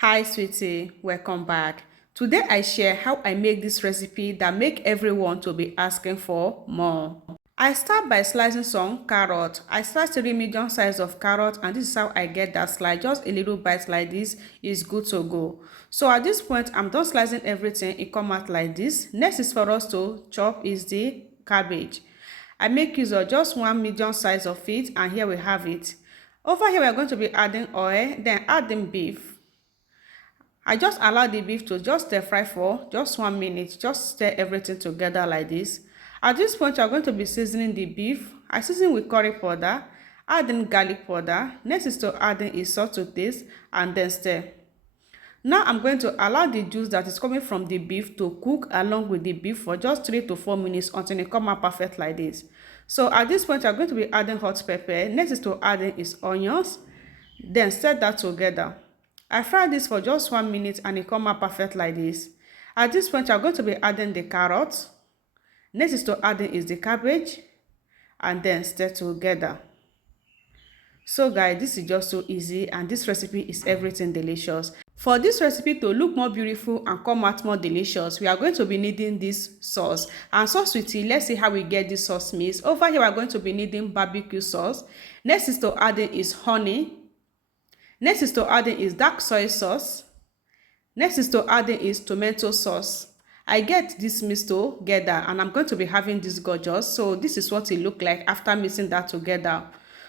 Hi sweetie, welcome back. Today I share how I make this recipe that make everyone to be asking for more. I start by slicing some carrot. I slice 3 medium size of carrot and this is how I get that slice. Just a little bite like this is good to go. So at this point, I'm done slicing everything. It come out like this. Next is for us to chop is the cabbage. I make use of just 1 medium size of it and here we have it. Over here we are going to be adding oil, then adding beef. I just allow the beef to just stir fry for just 1 minute. Just stir everything together like this. At this point, you're going to be seasoning the beef. I season with curry powder, adding garlic powder. Next is to adding a salt to taste and then stir. Now I'm going to allow the juice that is coming from the beef to cook along with the beef for just 3 to 4 minutes until it come out perfect like this. So at this point, I'm going to be adding hot pepper. Next is to adding is onions. Then stir that together. I fry this for just 1 minute and it come out perfect like this. At this point, I'm going to be adding the carrots. Next is to adding is the cabbage and then stir together. So guys, this is just so easy and this recipe is everything delicious. For this recipe to look more beautiful and come out more delicious, we are going to be needing this sauce. And so sweetie, let's see how we get this sauce mixed. Over here, we are going to be needing barbecue sauce. Next is to adding is honey. Next is to adding is dark soy sauce. Next is to adding is tomato sauce. I get this mixed together and I'm going to be having this gorgeous. So this is what it look like after mixing that together.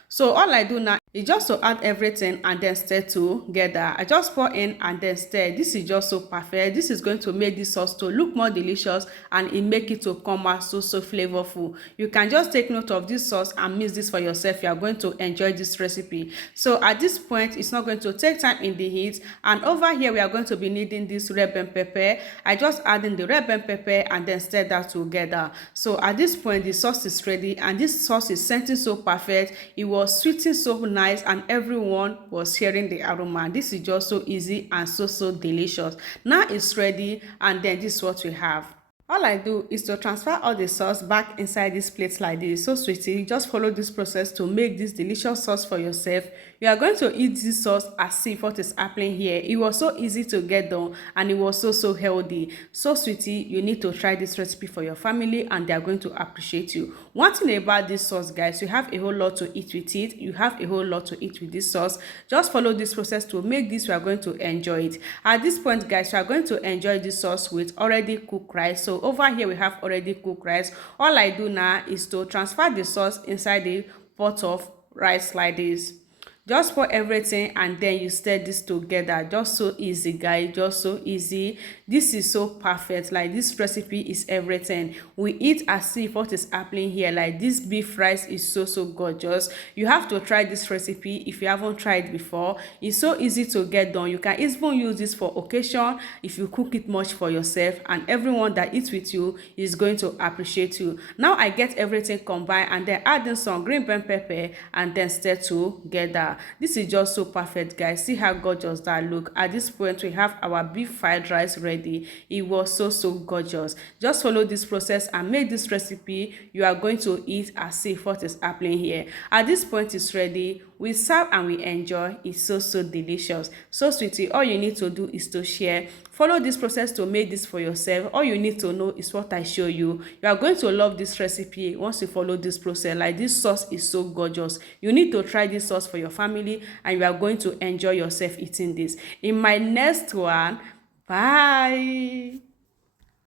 So all I do now is just to add everything and then stir together. I just pour in and then stir. This is just so perfect. This is going to make this sauce to look more delicious and it make it to come out so flavorful. You can just take note of this sauce and mix this for yourself. You are going to enjoy this recipe. So at this point, it's not going to take time in the heat. And over here, we are going to be needing this red bell pepper. I just add in the red bell pepper and then stir that together. So at this point, the sauce is ready and this sauce is scenting so perfect. It was sweeting so nice and everyone was hearing the aroma. This is just so easy and so delicious. Now it's ready and then this is what we have. All I do is to transfer all the sauce back inside this plate like this. So sweetie, just follow this process to make this delicious sauce for yourself. You are going to eat this sauce as if what is happening here. It was so easy to get done and it was so healthy. So sweetie, you need to try this recipe for your family and they are going to appreciate you. One thing about this sauce, guys, you have a whole lot to eat with it. You have a whole lot to eat with this sauce. Just follow this process to make this. You are going to enjoy it. At this point, guys, you are going to enjoy this sauce with already cooked rice. So over here we have already cooked rice. All I do now is to transfer the sauce inside the pot of rice like this. Just pour everything and then you stir this together. Just so easy, guys, just so easy. This is so perfect. Like this recipe is everything. We eat as if what is happening here. Like this beef rice is so gorgeous. You have to try this recipe if you haven't tried before. It's so easy to get done. You can even use this for occasion if you cook it much for yourself, and everyone that eats with you is going to appreciate you. Now I get everything combined and then add in some green bell pepper and then stir together. This is just so perfect, guys. See how gorgeous that look. At this point, we have our beef fried rice ready. It was so gorgeous. Just follow this process and make this recipe. You are going to eat as if what is happening here. At this point, it's ready. We serve and we enjoy. It's so delicious. So sweetie, all you need to do is to share. Follow this process to make this for yourself. All you need to know is what I show you. You are going to love this recipe once you follow this process. Like this sauce is so gorgeous. You need to try this sauce for your family and you are going to enjoy yourself eating this. In my next one, bye.